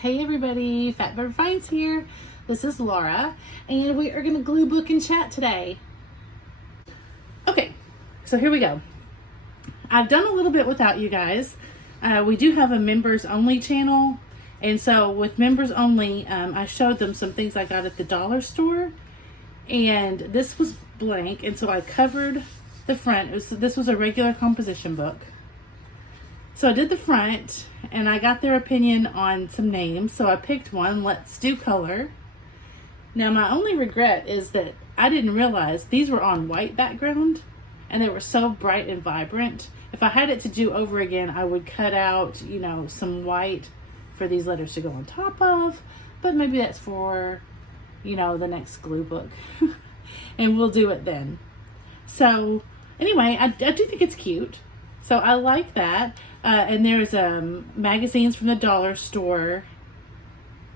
Hey everybody, Fat Bird Finds here. This is Laura, and we are going to glue book and chat today. Okay, so here we go. I've done a little bit without you guys. We do have a members only channel, and so with members only, I showed them some things I got at the dollar store, and this was blank, and so I covered the front. This was a regular composition book. So I did the front, and I got their opinion on some names. So I picked one, Let's Do Color. Now my only regret is that I didn't realize these were on white background, and they were so bright and vibrant. If I had it to do over again, I would cut out, some white for these letters to go on top of, but maybe that's for, the next glue book, and we'll do it then. So anyway, I do think it's cute. So I like that. And there's magazines from the dollar store,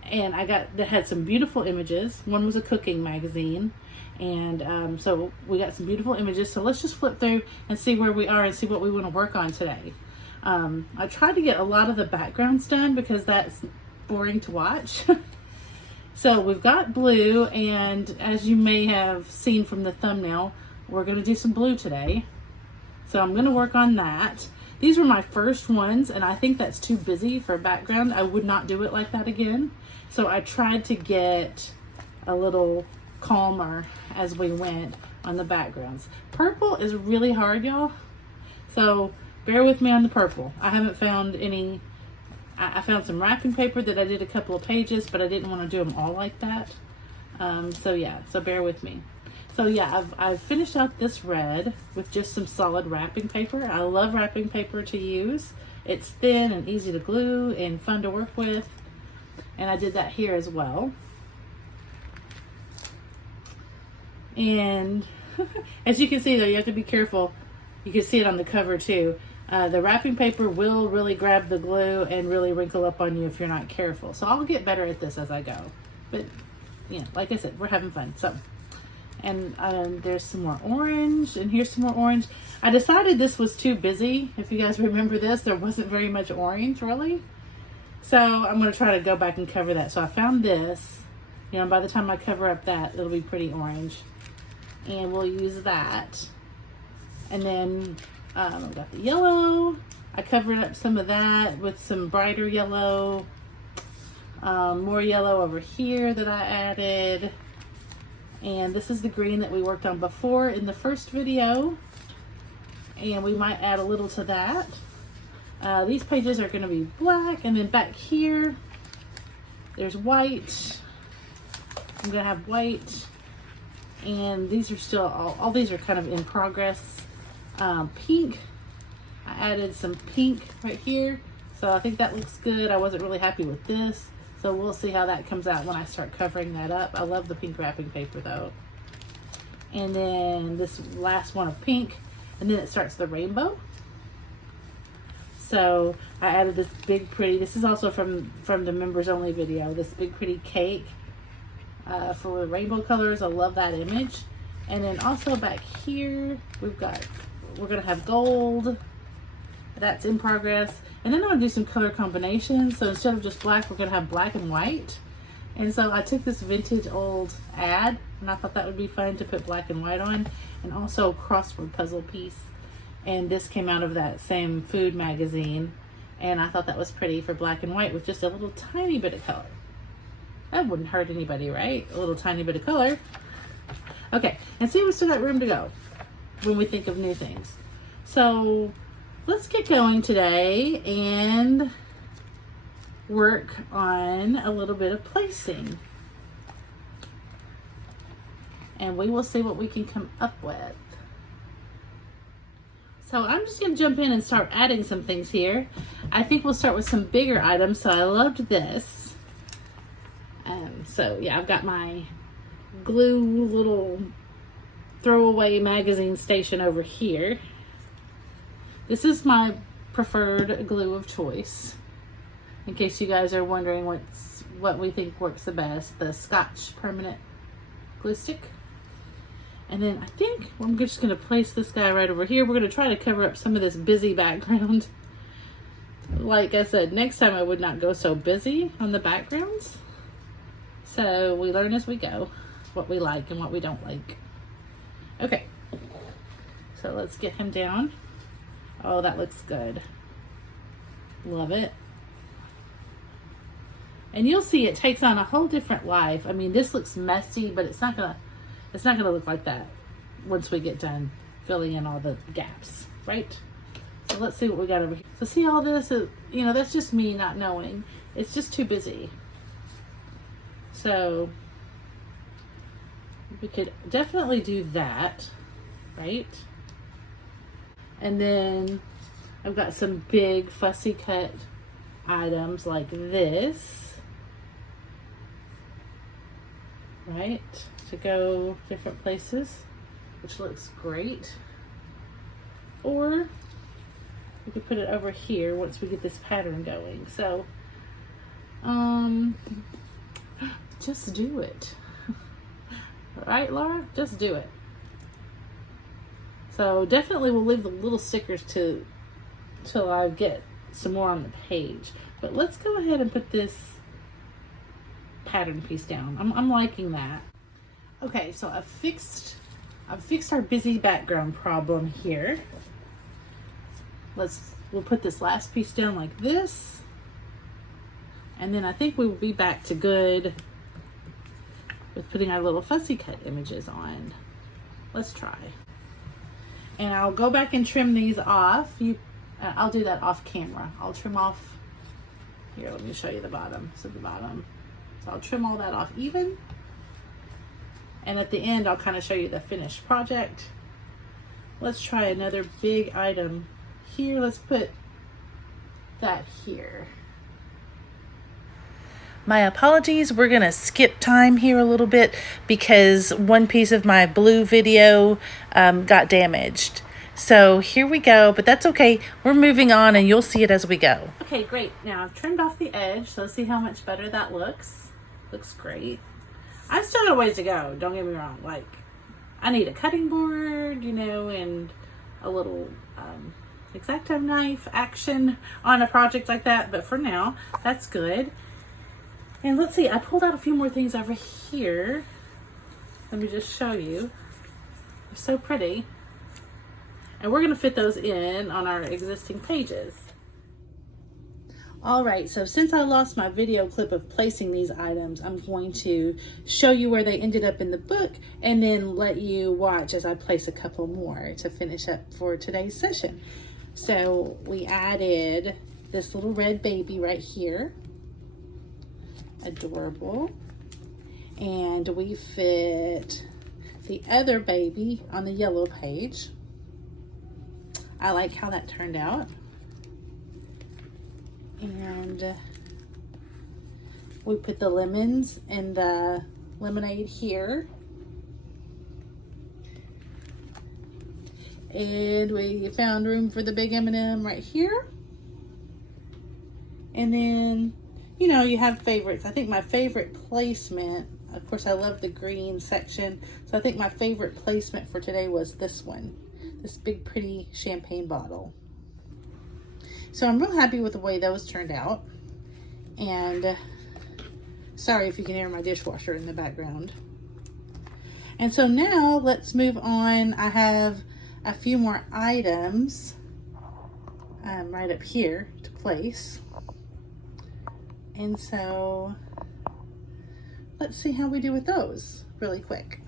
and that had some beautiful images. One was a cooking magazine, and so we got some beautiful images. So let's just flip through and see where we are and see what we want to work on today. I tried to get a lot of the backgrounds done because that's boring to watch. So we've got blue, and as you may have seen from the thumbnail, we're going to do some blue today. So I'm going to work on that. These were my first ones, and I think that's too busy for background. I would not do it like that again. So I tried to get a little calmer as we went on the backgrounds. Purple is really hard, y'all. So bear with me on the purple. I haven't found any. I found some wrapping paper that I did a couple of pages, but I didn't want to do them all like that. So bear with me. So yeah, I've finished out this red with just some solid wrapping paper. I love wrapping paper to use. It's thin and easy to glue and fun to work with. And I did that here as well. And as you can see though, you have to be careful. You can see it on the cover too. The wrapping paper will really grab the glue and really wrinkle up on you if you're not careful. So I'll get better at this as I go. But yeah, like I said, we're having fun. So. And there's some more orange, and here's some more orange. I decided this was too busy. If you guys remember this, there wasn't very much orange really. So I'm going to try to go back and cover that. So I found this. By the time I cover up that, it'll be pretty orange. And we'll use that. And then I've got the yellow. I covered up some of that with some brighter yellow. More yellow over here that I added. And this is the green that we worked on before in the first video. And we might add a little to that. These pages are going to be black. And then back here, there's white. I'm going to have white. And these are still, all these are kind of in progress. Pink. I added some pink right here. So I think that looks good. I wasn't really happy with this. So we'll see how that comes out when I start covering that up. I love the pink wrapping paper though. And then this last one of pink, and then it starts the rainbow. So I added this big pretty, this is also from the members only video, this big pretty cake for rainbow colors. I love that image. And then also back here, we're gonna have gold. That's in progress. And then I'm gonna do some color combinations. So instead of just black, we're gonna have black and white. And so I took this vintage old ad, and I thought that would be fun to put black and white on, and also a crossword puzzle piece. And this came out of that same food magazine, and I thought that was pretty for black and white with just a little tiny bit of color. That wouldn't hurt anybody, right? A little tiny bit of color. Okay, and see, we still got room to go when we think of new things. So let's get going today and work on a little bit of placing. And we will see what we can come up with. So I'm just going to jump in and start adding some things here. I think we'll start with some bigger items. So I loved this. So yeah, I've got my glue little throwaway magazine station over here. This is my preferred glue of choice. In case you guys are wondering what we think works the best, the Scotch permanent glue stick. And then I think I'm just going to place this guy right over here. We're going to try to cover up some of this busy background like I said, next time I would not go so busy on the backgrounds. So we learn as we go what we like and what we don't like. Okay, so let's get him down. Oh, that looks good. Love it. And you'll see it takes on a whole different life. I mean, this looks messy, but it's not gonna look like that once we get done filling in all the gaps, right? So let's see what we got over here. So see all this, you know, that's just me not knowing. It's just too busy. So we could definitely do that, right? And then I've got some big fussy cut items like this, right? To go different places, which looks great. Or we could put it over here once we get this pattern going. So, just do it. Right, Laura? Just do it. So definitely we'll leave the little stickers till I get some more on the page. But let's go ahead and put this pattern piece down. I'm liking that. Okay, so I've fixed our busy background problem here. We'll put this last piece down like this. And then I think we will be back to good with putting our little fussy cut images on. Let's try. And I'll go back and trim these off. I'll do that off camera. I'll trim off, here, let me show you the bottom. So the bottom. So I'll trim all that off even. And at the end, I'll kind of show you the finished project. Let's try another big item here. Let's put that here. My apologies, we're gonna skip time here a little bit because one piece of my blue video got damaged. So here we go, but that's okay. We're moving on and you'll see it as we go. Okay, great. Now I've trimmed off the edge, so let's see how much better that looks. Looks great. I've still got a ways to go, don't get me wrong. Like, I need a cutting board, you know, and a little X-Acto knife action on a project like that, but for now, that's good. And let's see, I pulled out a few more things over here. Let me just show you. They're so pretty. And we're gonna fit those in on our existing pages. All right, so since I lost my video clip of placing these items, I'm going to show you where they ended up in the book and then let you watch as I place a couple more to finish up for today's session. So we added this little red baby right here. Adorable. And we fit the other baby on the yellow page. I like how that turned out. And we put the lemons and the lemonade here. And we found room for the big M&M right here. And then, you know, you have favorites. I think my favorite placement, of course I love the green section, so I think my favorite placement for today was this one. This big pretty champagne bottle. So I'm real happy with the way those turned out. And sorry if you can hear my dishwasher in the background. And so now let's move on. I have a few more items right up here to place. And so let's see how we do with those really quick.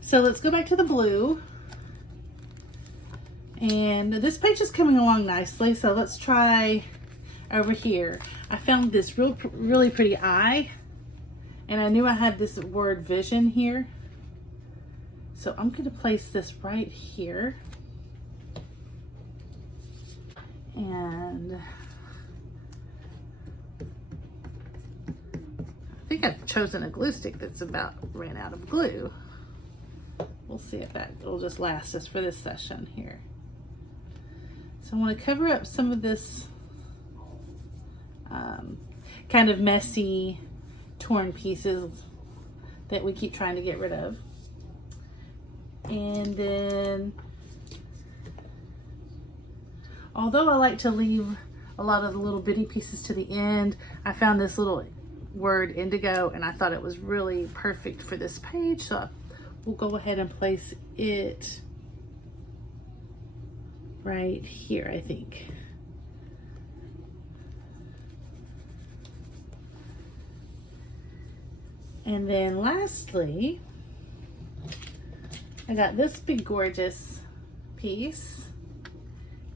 So let's go back to the blue. And this page is coming along nicely. So let's try over here. I found this really pretty eye. And I knew I had this word vision here. So I'm going to place this right here. And I think I've chosen a glue stick that's about ran out of glue. We'll see if that will just last us for this session here. So I want to cover up some of this kind of messy, torn pieces that we keep trying to get rid of. And then, although I like to leave a lot of the little bitty pieces to the end, I found this little word indigo and I thought it was really perfect for this page. So we'll go ahead and place it right here, I think. And then lastly, I got this big gorgeous piece,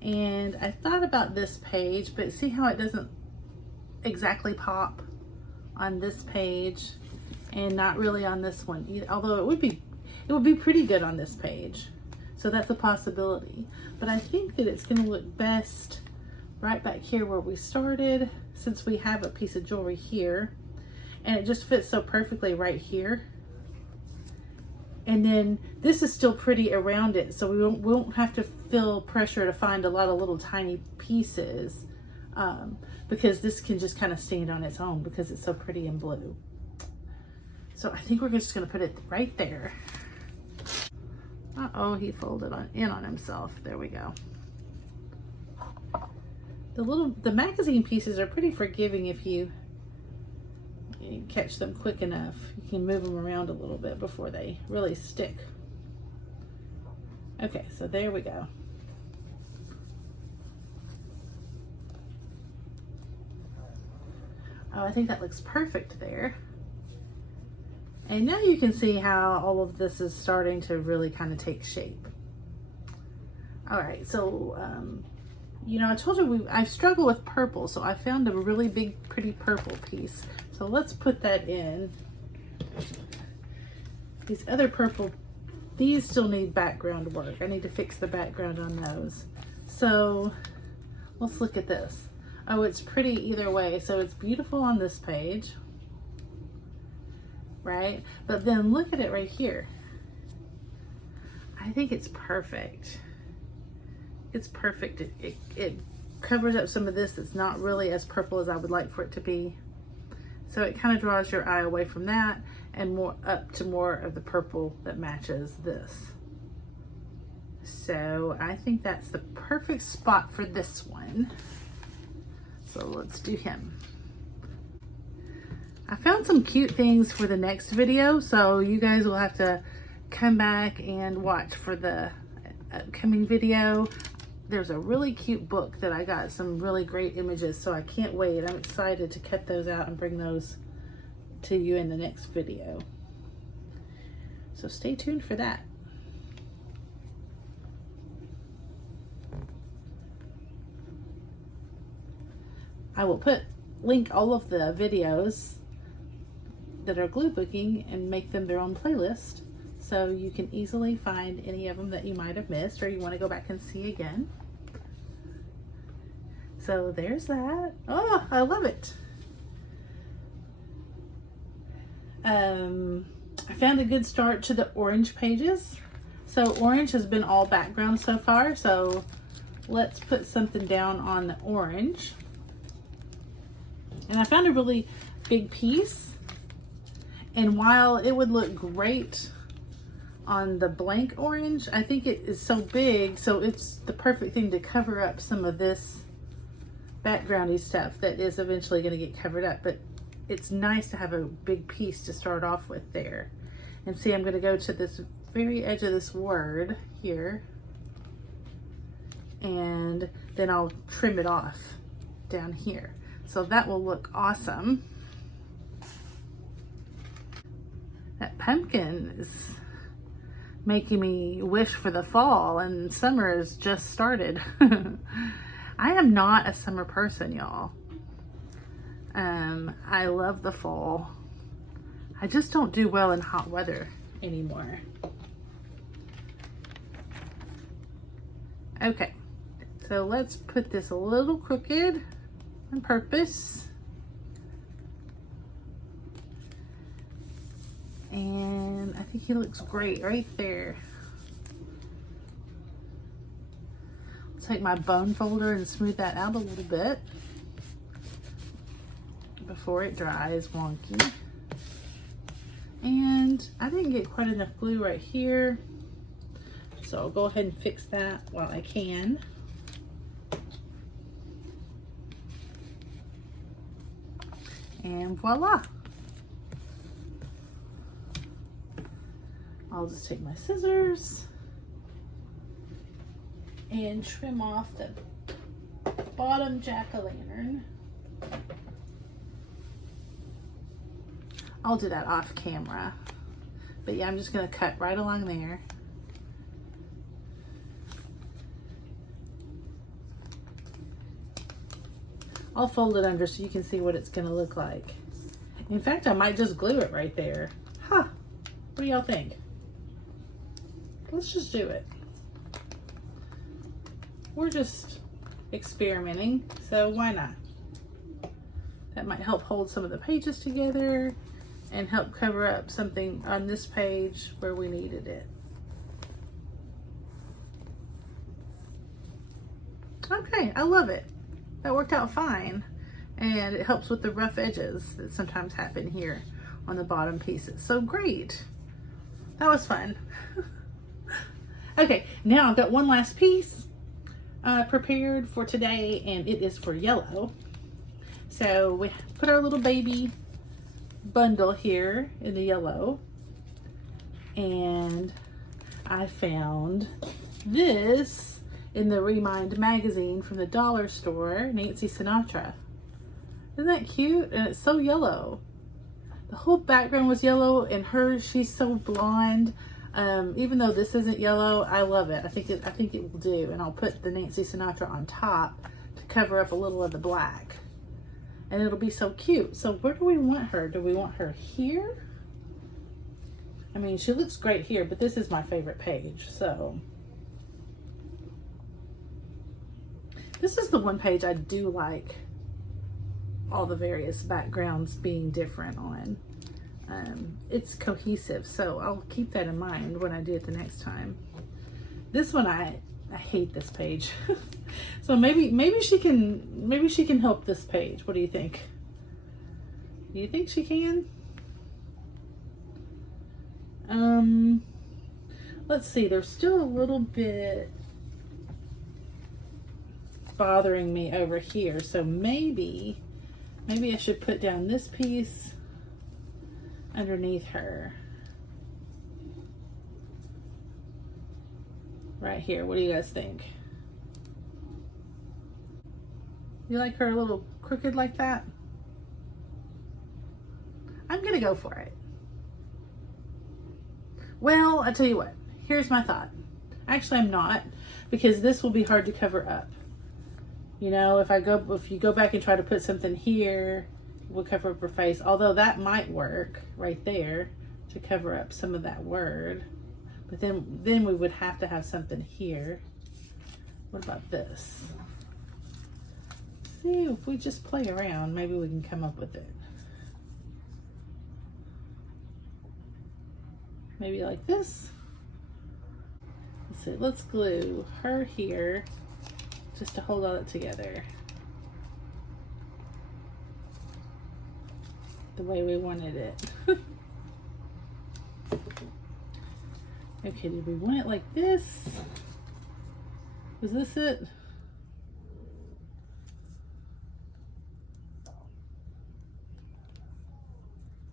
and I thought about this page, but see how it doesn't exactly pop on this page and not really on this one either, although it would be pretty good on this page. So that's a possibility, but I think that it's going to look best right back here where we started, since we have a piece of jewelry here and it just fits so perfectly right here. And then this is still pretty around it, so we won't have to feel pressure to find a lot of little tiny pieces, because this can just kind of stand on its own because it's so pretty in blue. So I think we're just going to put it right there. Uh-oh, he folded in on himself. There we go. The magazine pieces are pretty forgiving if you catch them quick enough. You can move them around a little bit before they really stick. Okay, so there we go. Oh, I think that looks perfect there. And now you can see how all of this is starting to really kind of take shape. All right, so you know, I told you I struggle with purple, so I found a really big, pretty purple piece. So let's put that in. These other purple, these still need background work. I need to fix the background on those. So let's look at this. Oh, it's pretty either way. So it's beautiful on this page, right? But then look at it right here. I think it's perfect. It's perfect. It covers up some of this that's not really as purple as I would like for it to be. So it kind of draws your eye away from that and more up to more of the purple that matches this. So I think that's the perfect spot for this one. So let's do him. I found some cute things for the next video, so you guys will have to come back and watch for the upcoming video. There's a really cute book that I got some really great images, so I can't wait. I'm excited to cut those out and bring those to you in the next video. So stay tuned for that. I will link all of the videos that are glue booking and make them their own playlist, so you can easily find any of them that you might have missed or you want to go back and see again. So there's that. Oh, I love it. I found a good start to the orange pages. So orange has been all background so far, so let's put something down on the orange. And I found a really big piece, and while it would look great on the blank orange, I think it is so big, so it's the perfect thing to cover up some of this backgroundy stuff that is eventually going to get covered up. But it's nice to have a big piece to start off with there. And see, I'm going to go to this very edge of this word here, and then I'll trim it off down here. So that will look awesome. That pumpkin is making me wish for the fall, and summer has just started. I am not a summer person, y'all. I love the fall. I just don't do well in hot weather anymore. Okay, so let's put this a little crooked on purpose. And I think he looks great right there. I'll take my bone folder and smooth that out a little bit before it dries wonky. And I didn't get quite enough glue right here. So I'll go ahead and fix that while I can. And voila. I'll just take my scissors and trim off the bottom jack-o'-lantern. I'll do that off camera. But yeah, I'm just gonna cut right along there. I'll fold it under so you can see what it's gonna look like. In fact, I might just glue it right there. Huh, what do y'all think? Let's just do it. We're just experimenting, so why not? That might help hold some of the pages together and help cover up something on this page where we needed it. Okay, I love it. That worked out fine. And it helps with the rough edges that sometimes happen here on the bottom pieces. So great. That was fun. Okay, now I've got one last piece prepared for today, and it is for yellow. So we put our little baby bundle here in the yellow, and I found this in the Remind magazine from the dollar store, Nancy Sinatra. Isn't that cute? And it's so yellow. The whole background was yellow, and she's so blonde. Even though this isn't yellow, I love it. I think it will do. And I'll put the Nancy Sinatra on top to cover up a little of the black. And it'll be so cute. So where do we want her? Do we want her here? I mean, she looks great here, but this is my favorite page. So this is the one page I do like all the various backgrounds being different on. It's cohesive, so I'll keep that in mind when I do it the next time. This one, I hate this page. So maybe she can help this page. What do you think? Do you think she can? Let's see, there's still a little bit bothering me over here, so maybe I should put down this piece underneath her. Right here. What do you guys think? You like her a little crooked like that? I'm gonna go for it. Well, I tell you what, here's my thought. Actually, I'm not, because this will be hard to cover up. You know, if you go back and try to put something here, we'll cover up her face, although that might work right there to cover up some of that word. But then we would have to have something here. What about this? See, if we just play around, maybe we can come up with it. Maybe like this. Let's see, let's glue her here just to hold all it together the way we wanted it. Okay, did we want it like this? Was this it? I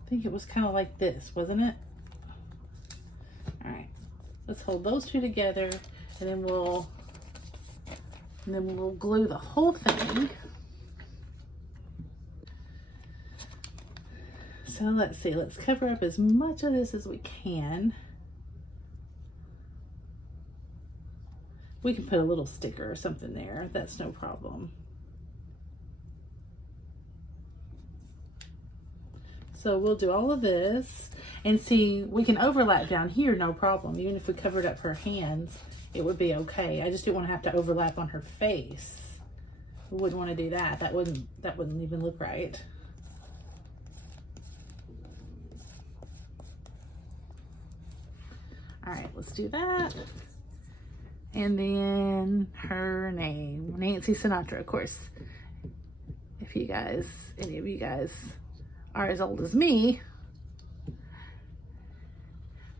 think it was kind of like this, wasn't it? All right, let's hold those two together, and then we'll glue the whole thing. So let's see, let's cover up as much of this as we can. We can put a little sticker or something there. That's no problem. So we'll do all of this, and see, we can overlap down here, no problem. Even if we covered up her hands, it would be okay. I just didn't want to have to overlap on her face. We wouldn't want to do that. That wouldn't even look right. All right, let's do that. And then her name, Nancy Sinatra, of course. If you guys, any of you guys are as old as me,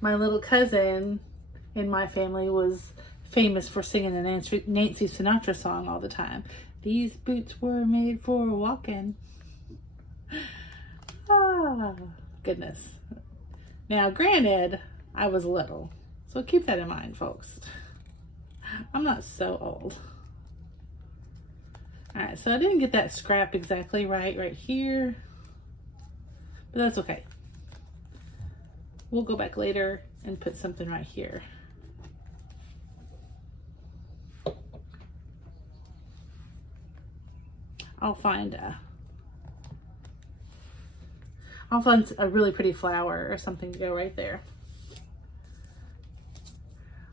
my little cousin in my family was famous for singing the Nancy Sinatra song all the time. These boots were made for walking. Ah, goodness. Now, granted, I was little, so keep that in mind, folks. I'm not so old. All right, so I didn't get that scrapped exactly right here, but that's okay. We'll go back later and put something right here. I'll find a really pretty flower or something to go right there.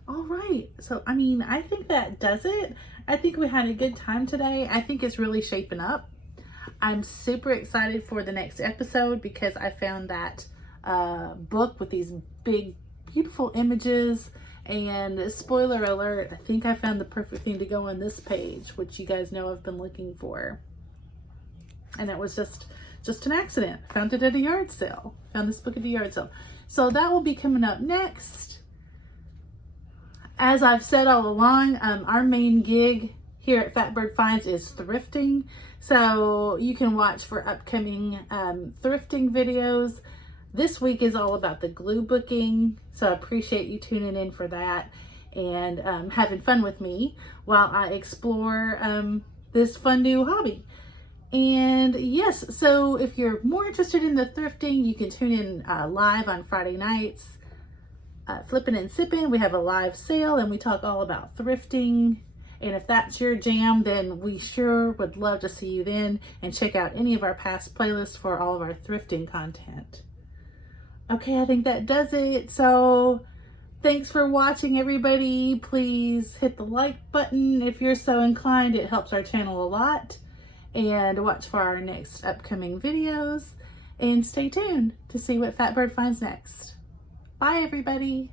All right, so I mean, I think that does it. I think we had a good time today. I think it's really shaping up. I'm super excited for the next episode because I found that book with these big, beautiful images. And spoiler alert, I think I found the perfect thing to go on this page, which you guys know I've been looking for. And it was just an accident. Found it at a yard sale. Found this book at a yard sale. So that will be coming up next. As I've said all along, our main gig here at Fatbird Finds is thrifting. So you can watch for upcoming thrifting videos. This week is all about the glue booking. So I appreciate you tuning in for that and having fun with me while I explore this fun new hobby. And yes, so if you're more interested in the thrifting, you can tune in live on Friday nights. Flippin and Sippin, we have a live sale and we talk all about thrifting. And if that's your jam, then we sure would love to see you then, and check out any of our past playlists for all of our thrifting content. Okay, I think that does it. So thanks for watching, everybody. Please hit the like button if you're so inclined. It helps our channel a lot. And watch for our next upcoming videos. And stay tuned to see what Fatbird finds next. Bye, everybody.